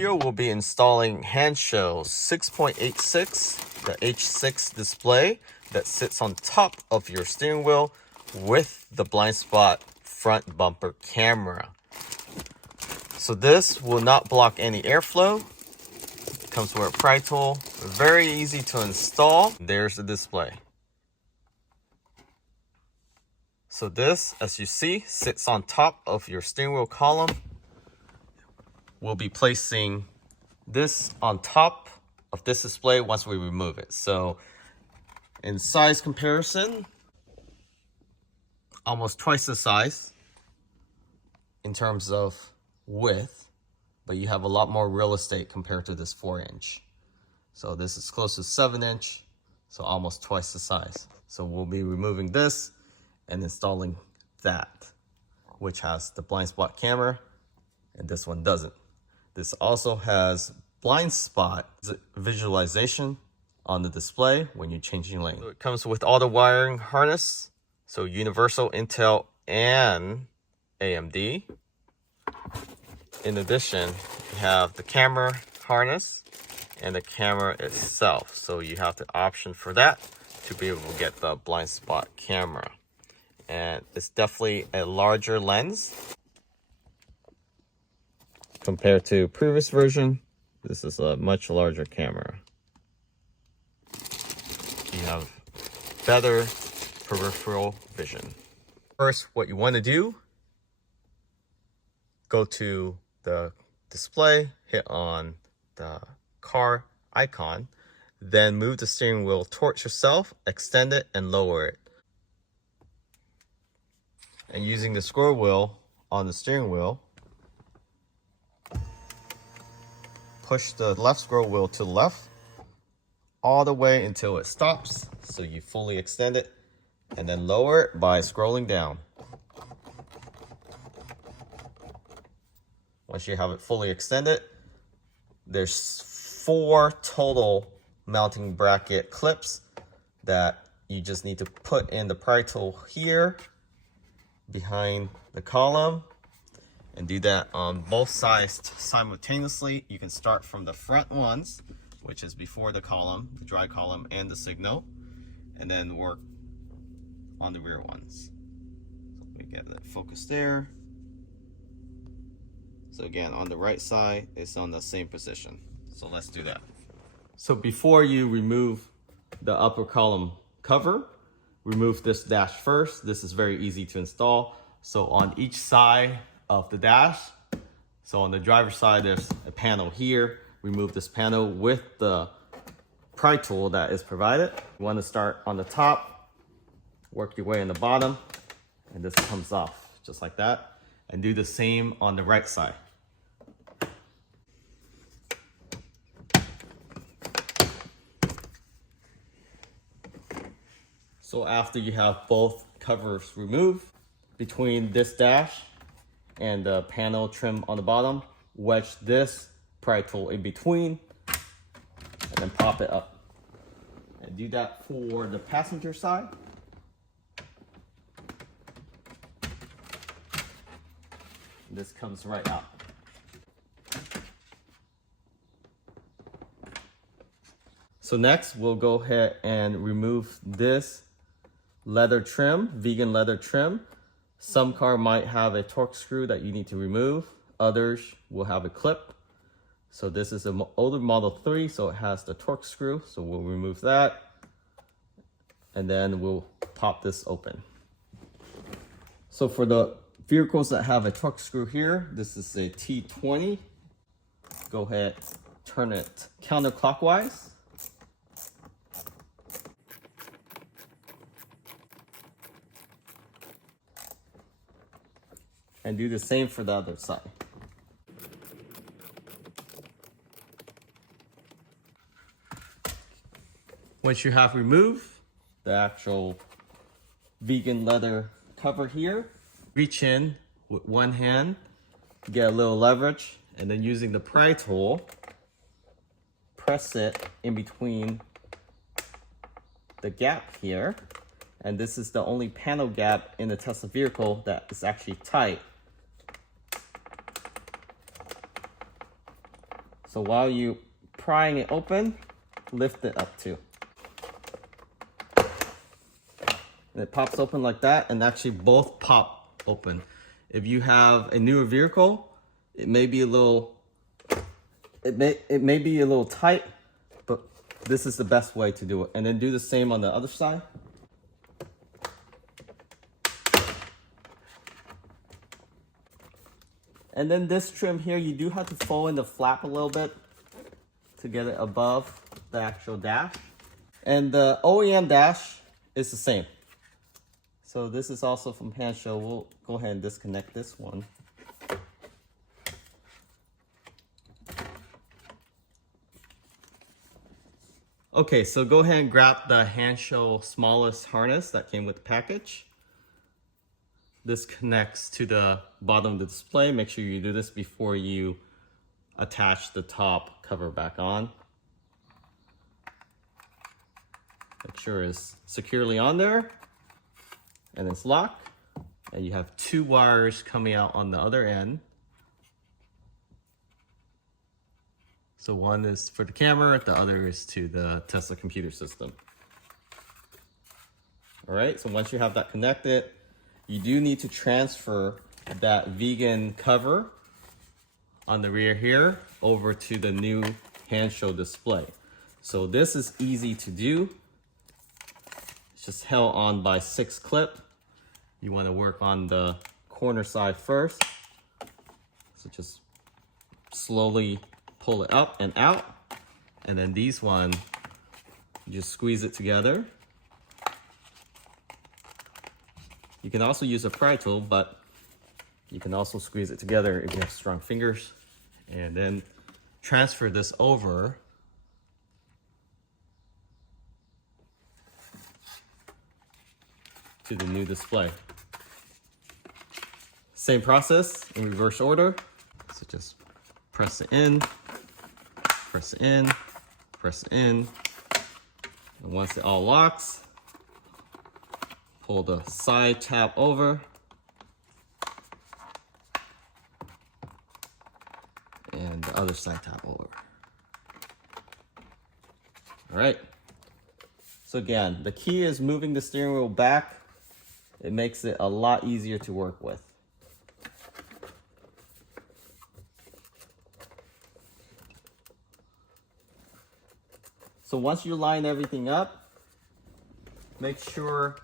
video, we'll be installing Hansshow 6.86, the H6 display that sits on top of your steering wheel with the Blindspot front bumper camera. So this will not block any airflow. It comes with a pry tool, very easy to install. There's the display. So this, as you see, sits on top of your steering wheel column. We'll be placing this on top of this display once we remove it. So in size comparison, almost twice the size in terms of width, but you have a lot more real estate compared to this 4-inch. So this is close to 7-inch, so almost twice the size. So we'll be removing this and installing that, which has the blind spot camera, and this one doesn't. This also has blind spot visualization on the display when you're changing lane. So it comes with all the wiring harness, so universal, Intel, and AMD. In addition, you have the camera harness and the camera itself. So you have the option for that to be able to get the blind spot camera. And it's definitely a larger lens compared to previous version. This is a much larger camera. You have better peripheral vision. First, what you want to do, go to the display, hit on the car icon, then move the steering wheel towards yourself, extend it and lower it. And using the scroll wheel on the steering wheel, push the left scroll wheel to the left all the way until it stops. So you fully extend it and then lower it by scrolling down. Once you have it fully extended, there's 4 total mounting bracket clips that you just need to put in the pry tool here behind the column and do that on both sides simultaneously. You can start from the front ones, which is before the column, the dry column and the signal, and then work on the rear ones. So let me get that focus there. So again, on the right side, it's on the same position. So let's do that. So before you remove the upper column cover, remove this dash first. This is very easy to install. So on each side of the dash, so on the driver's side, there's a panel here. Remove this panel with the pry tool that is provided. You want to start on the top, work your way in the bottom, and this comes off just like that. And do the same on the right side. So after you have both covers removed, between this dash and the panel trim on the bottom, wedge this pry tool in between and then pop it up. And do that for the passenger side. This comes right out. So next, we'll go ahead and remove this leather trim, vegan leather trim. Some car might have a torque screw that you need to remove. Others will have a clip. So this is an older Model 3, so it has the torque screw. So we'll remove that. And then we'll pop this open. So for the vehicles that have a torque screw here, this is a T20. Go ahead, turn it counterclockwise. And do the same for the other side. Once you have removed the actual vegan leather cover here, reach in with one hand, get a little leverage, and then using the pry tool, press it in between the gap here. And this is the only panel gap in the Tesla vehicle that is actually tight. So while you prying it open, lift it up too. And it pops open like that, and actually both pop open. If you have a newer vehicle, it may be a little tight, but this is the best way to do it. And then do the same on the other side. And then this trim here, you do have to fold in the flap a little bit to get it above the actual dash. And the OEM dash is the same. So this is also from Hansshow. We'll go ahead and disconnect this one. Okay, so go ahead and grab the Hansshow smallest harness that came with the package. This connects to the bottom of the display. Make sure you do this before you attach the top cover back on. Make sure it's securely on there. And it's locked, and you have 2 wires coming out on the other end. So one is for the camera, the other is to the Tesla computer system. All right, so once you have that connected, you do need to transfer that vegan cover on the rear here over to the new Hansshow display. So this is easy to do. It's just held on by 6 clip. You want to work on the corner side first. So just slowly pull it up and out. And then these one, you just squeeze it together. You can also use a pry tool, but you can also squeeze it together if you have strong fingers. And then transfer this over to the new display. Same process in reverse order. So just press it in, press it in, press it in. And once it all locks, pull the side tab over. And the other side tab over. All right. So again, the key is moving the steering wheel back. It makes it a lot easier to work with. So once you line everything up, make sure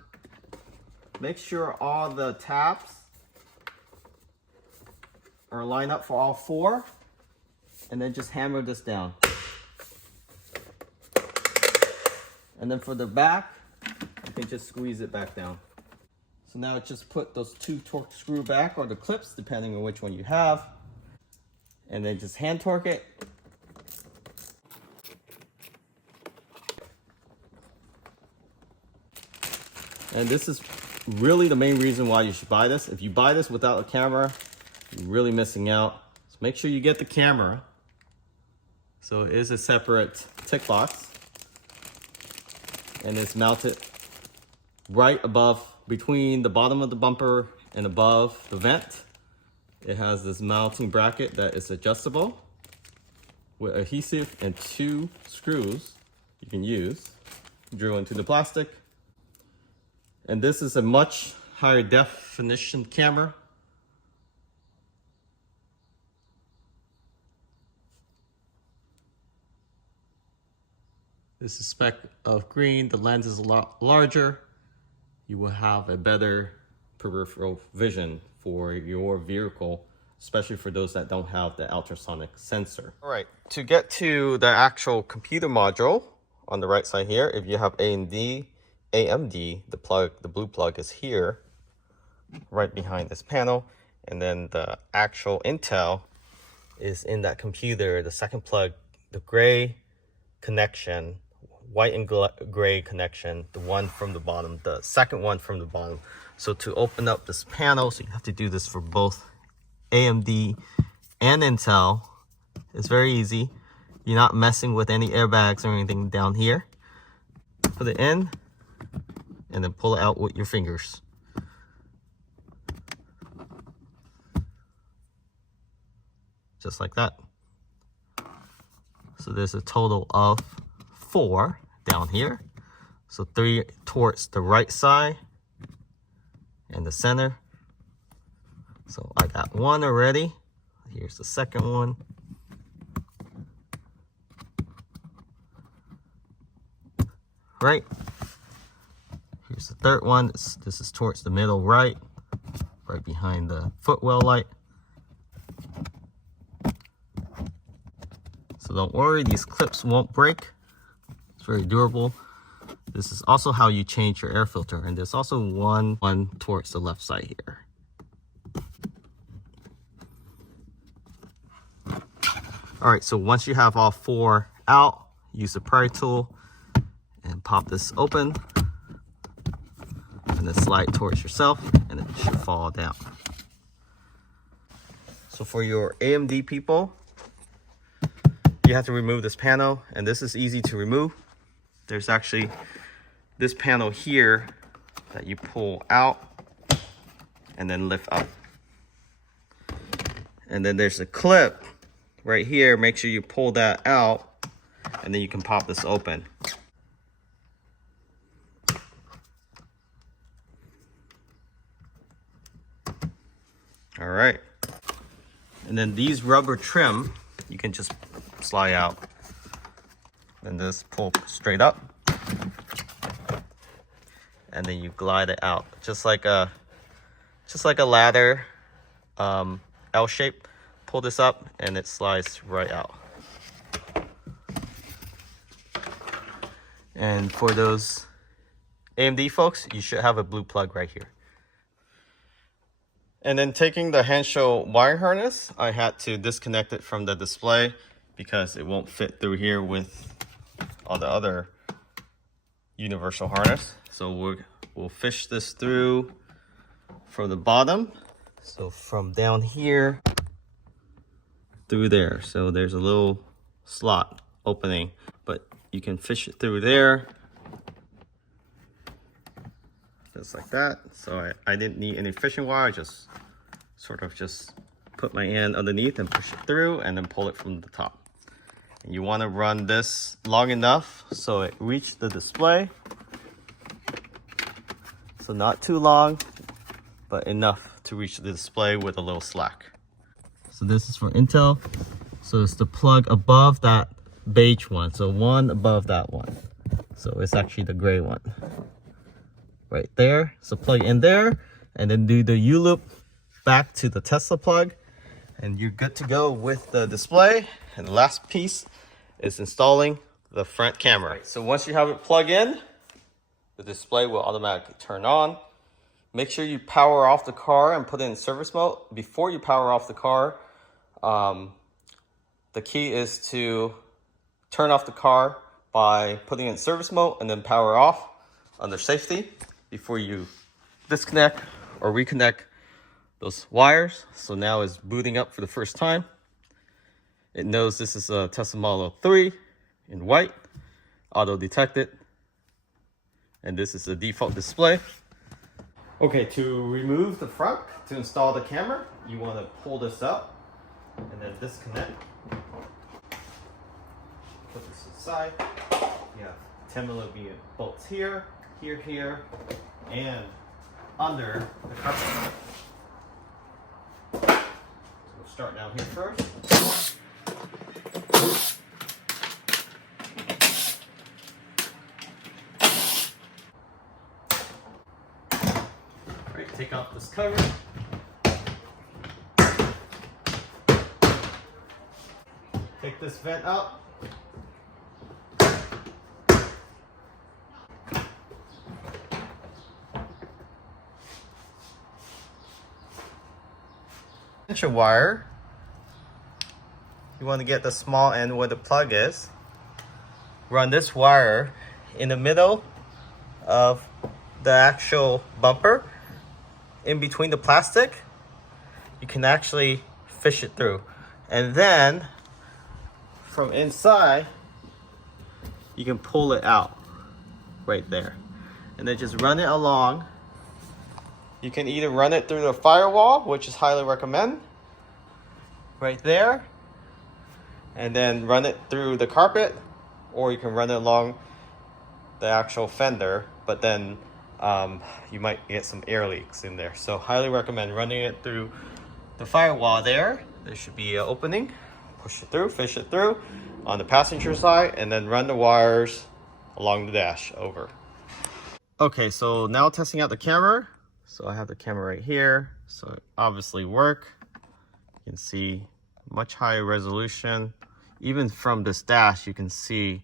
all the tabs are lined up for all 4, and then just hammer this down. And then for the back, you can just squeeze it back down. So now just put those 2 torque screw back, or the clips, depending on which one you have. And then just hand torque it. And this is really the main reason why you should buy this. If you buy this without a camera, you're really missing out. So make sure you get the camera. So it is a separate tick box. And it's mounted right above, between the bottom of the bumper and above the vent. It has this mounting bracket that is adjustable with adhesive and 2 screws you can use. Drill into the plastic. And this is a much higher definition camera. This is spec of green. The lens is a lot larger. You will have a better peripheral vision for your vehicle, especially for those that don't have the ultrasonic sensor. All right, to get to the actual computer module on the right side here, if you have AMD, the blue plug is here, right behind this panel. And then the actual Intel is in that computer, the second plug, the gray connection, white and gray connection, the one from the bottom, the second one from the bottom. So to open up this panel, so you have to do this for both AMD and Intel. It's very easy. You're not messing with any airbags or anything down here. Put it in, and then pull it out with your fingers. Just like that. So there's a total of 4 down here. So 3 towards the right side and the center. So I got 1 already. Here's the second one. Right. Here's the third one. This is towards the middle right behind the footwell light. So don't worry, these clips won't break. It's very durable. This is also how you change your air filter, and there's also one towards the left side here. All right, so once you have all 4 out, use the pry tool and pop this open, and then slide towards yourself, and it should fall down. So for your AMD people, you have to remove this panel, and this is easy to remove. There's actually this panel here that you pull out and then lift up. And then there's a clip right here. Make sure you pull that out, and then you can pop this open. All right. And then these rubber trim, you can just slide out and just pull straight up, and then you glide it out just like a ladder, L shape. Pull this up and it slides right out. And for those AMD folks, you should have a blue plug right here. And then taking the Hansshow wiring harness, I had to disconnect it from the display because it won't fit through here with all the other universal harness. So we'll fish this through from the bottom. So from down here through there. So there's a little slot opening, but you can fish it through there. Just like that. So I didn't need any fishing wire. I just sort of just put my hand underneath and push it through, and then pull it from the top. And you want to run this long enough so it reaches the display. So not too long, but enough to reach the display with a little slack. So this is for Intel. So it's the plug above that beige one. So one above that one. So it's actually the gray one right there. So plug in there, and then do the U-loop back to the Tesla plug, and you're good to go with the display. And the last piece is installing the front camera. So once you have it plugged in, the display will automatically turn on. Make sure you power off the car and put it in service mode. Before you power off the car, the key is to turn off the car by putting it in service mode and then power off under safety before you disconnect or reconnect those wires. So now it's booting up for the first time. It knows this is a Tesla Model 3 in white, auto detected, and this is the default display. Okay, to remove the front, to install the camera, you want to pull this up and then disconnect. Put this aside. You have 10mm bolts here, here, and under the carpet. So we'll start down here first. Alright, take off this cover. Take this vent out. Extension wire. You want to get the small end where the plug is. Run this wire in the middle of the actual bumper, in between the plastic. You can actually fish it through, and then from inside you can pull it out right there, and then just run it along. You can either run it through the firewall, which is highly recommend, right there, and then run it through the carpet, or you can run it along the actual fender, but then you might get some air leaks in there. So highly recommend running it through the firewall there. There should be an opening. Push it through, fish it through on the passenger side, and then run the wires along the dash over. Okay, so now testing out the camera. So I have the camera right here. So it obviously work. You can see much higher resolution. Even from this dash, you can see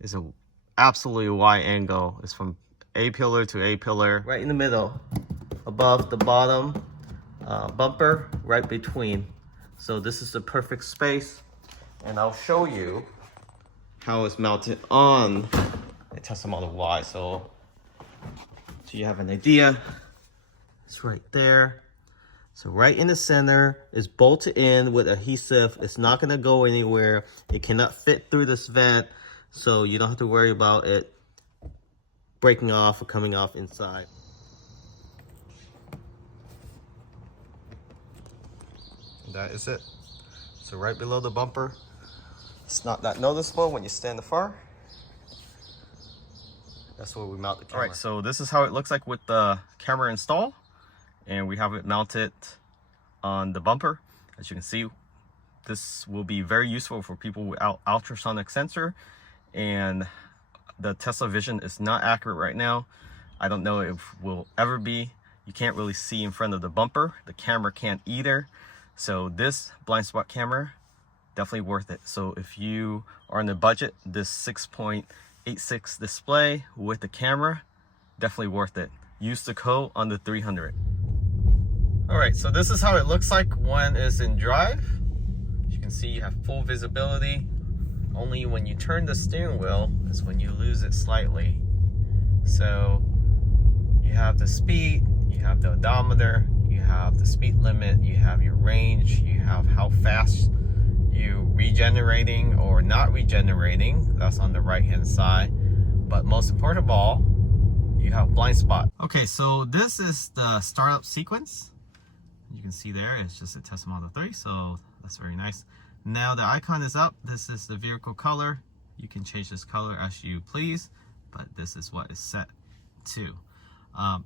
it's a absolutely wide angle. It's from A pillar to A pillar. Right in the middle, above the bottom bumper, right between. So this is the perfect space. And I'll show you how it's mounted on a Tesla Model Y. So you have an idea. It's right there. So right in the center is bolted in with adhesive. It's not gonna go anywhere. It cannot fit through this vent, so you don't have to worry about it breaking off or coming off inside. That is it. So right below the bumper. It's not that noticeable when you stand afar. That's where we mount the camera. All right, so this is how it looks like with the camera installed. And we have it mounted on the bumper. As you can see, this will be very useful for people without ultrasonic sensor. And the Tesla Vision is not accurate right now. I don't know if it will ever be. You can't really see in front of the bumper. The camera can't either. So this blind spot camera, definitely worth it. So if you are on the budget, this 6.86 display with the camera, definitely worth it. Use the code under 300. All right, so this is how it looks like when it's in drive. As you can see, you have full visibility. Only when you turn the steering wheel is when you lose it slightly. So you have the speed, you have the odometer, you have the speed limit, you have your range, you have how fast you regenerating or not regenerating. That's on the right hand side. But most important of all, you have blind spot. Okay, so this is the startup sequence. You can see there, it's just a Tesla Model 3, so that's very nice. Now the icon is up. This is the vehicle color. You can change this color as you please, but this is what is set to.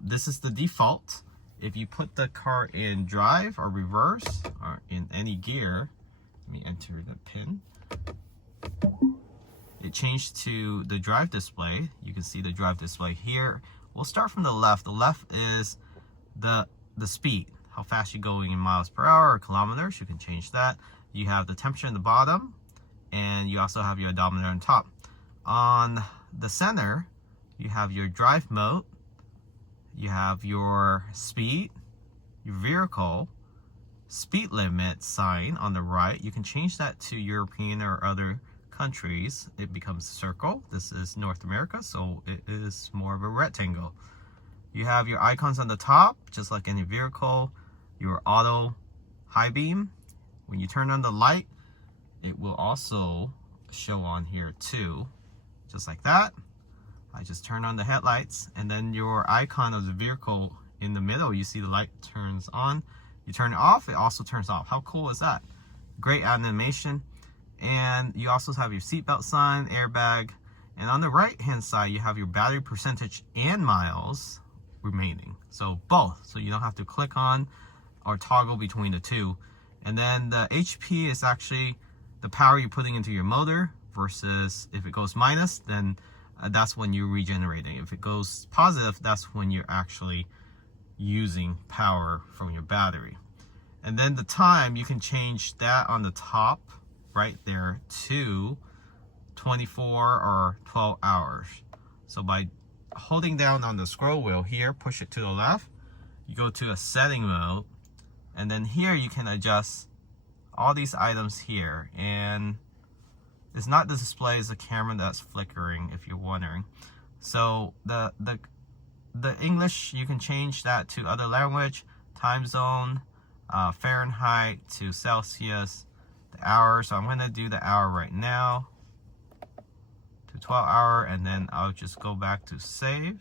This is the default. If you put the car in drive or reverse or in any gear, let me enter the pin. It changed to the drive display. You can see the drive display here. We'll start from the left. The left is the speed, how fast you're going in miles per hour or kilometers. You can change that. You have the temperature in the bottom, and you also have your odometer on top. On the center, you have your drive mode, you have your speed, your vehicle, speed limit sign on the right. You can change that to European or other countries. It becomes a circle. This is North America, so it is more of a rectangle. You have your icons on the top, just like any vehicle. Your auto high beam. When you turn on the light, it will also show on here too, just like that. I just turn on the headlights, and then your icon of the vehicle in the middle, you see the light turns on. You turn it off, it also turns off. How cool is that? Great animation. And you also have your seatbelt sign, airbag, and on the right hand side you have your battery percentage and miles remaining. So both, so you don't have to click on or toggle between the two. And then the HP is actually the power you're putting into your motor, versus if it goes minus, then that's when you're regenerating. If it goes positive, that's when you're actually using power from your battery. And then the time, you can change that on the top right there to 24 or 12 hours. So by holding down on the scroll wheel here, push it to the left, you go to a setting mode, and then here you can adjust all these items here. And it's not the display, it's the camera that's flickering, if you're wondering. So the English, you can change that to other language, time zone, Fahrenheit to Celsius, the hour. So I'm gonna do the hour right now to 12 hour, and then I'll just go back to save.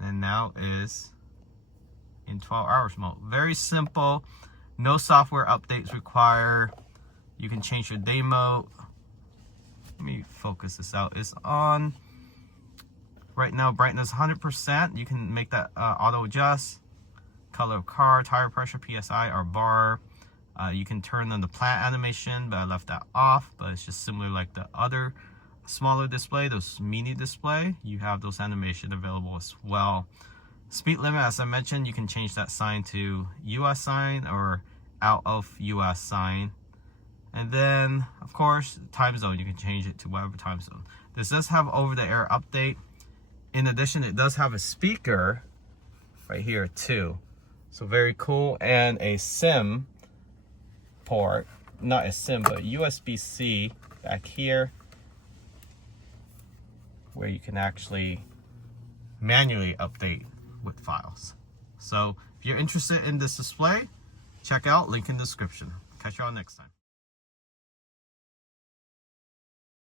And now is in 12 hours mode. Very simple. No software updates required. You can change your day mode. Let me focus this out. It's on right now, brightness 100%. You can make that auto adjust. Color of car, tire pressure, PSI, or bar. You can turn on the plant animation, but I left that off. But it's just similar like the other smaller display, those mini display. You have those animation available as well. Speed limit, as I mentioned, you can change that sign to US sign or out of US sign. And then, of course, time zone. You can change it to whatever time zone. This does have over-the-air update. In addition, it does have a speaker right here too. So very cool. And a SIM port. Not a SIM, but USB-C back here, where you can actually manually update with files. So if you're interested in this display, check out link in the description. Catch y'all next time.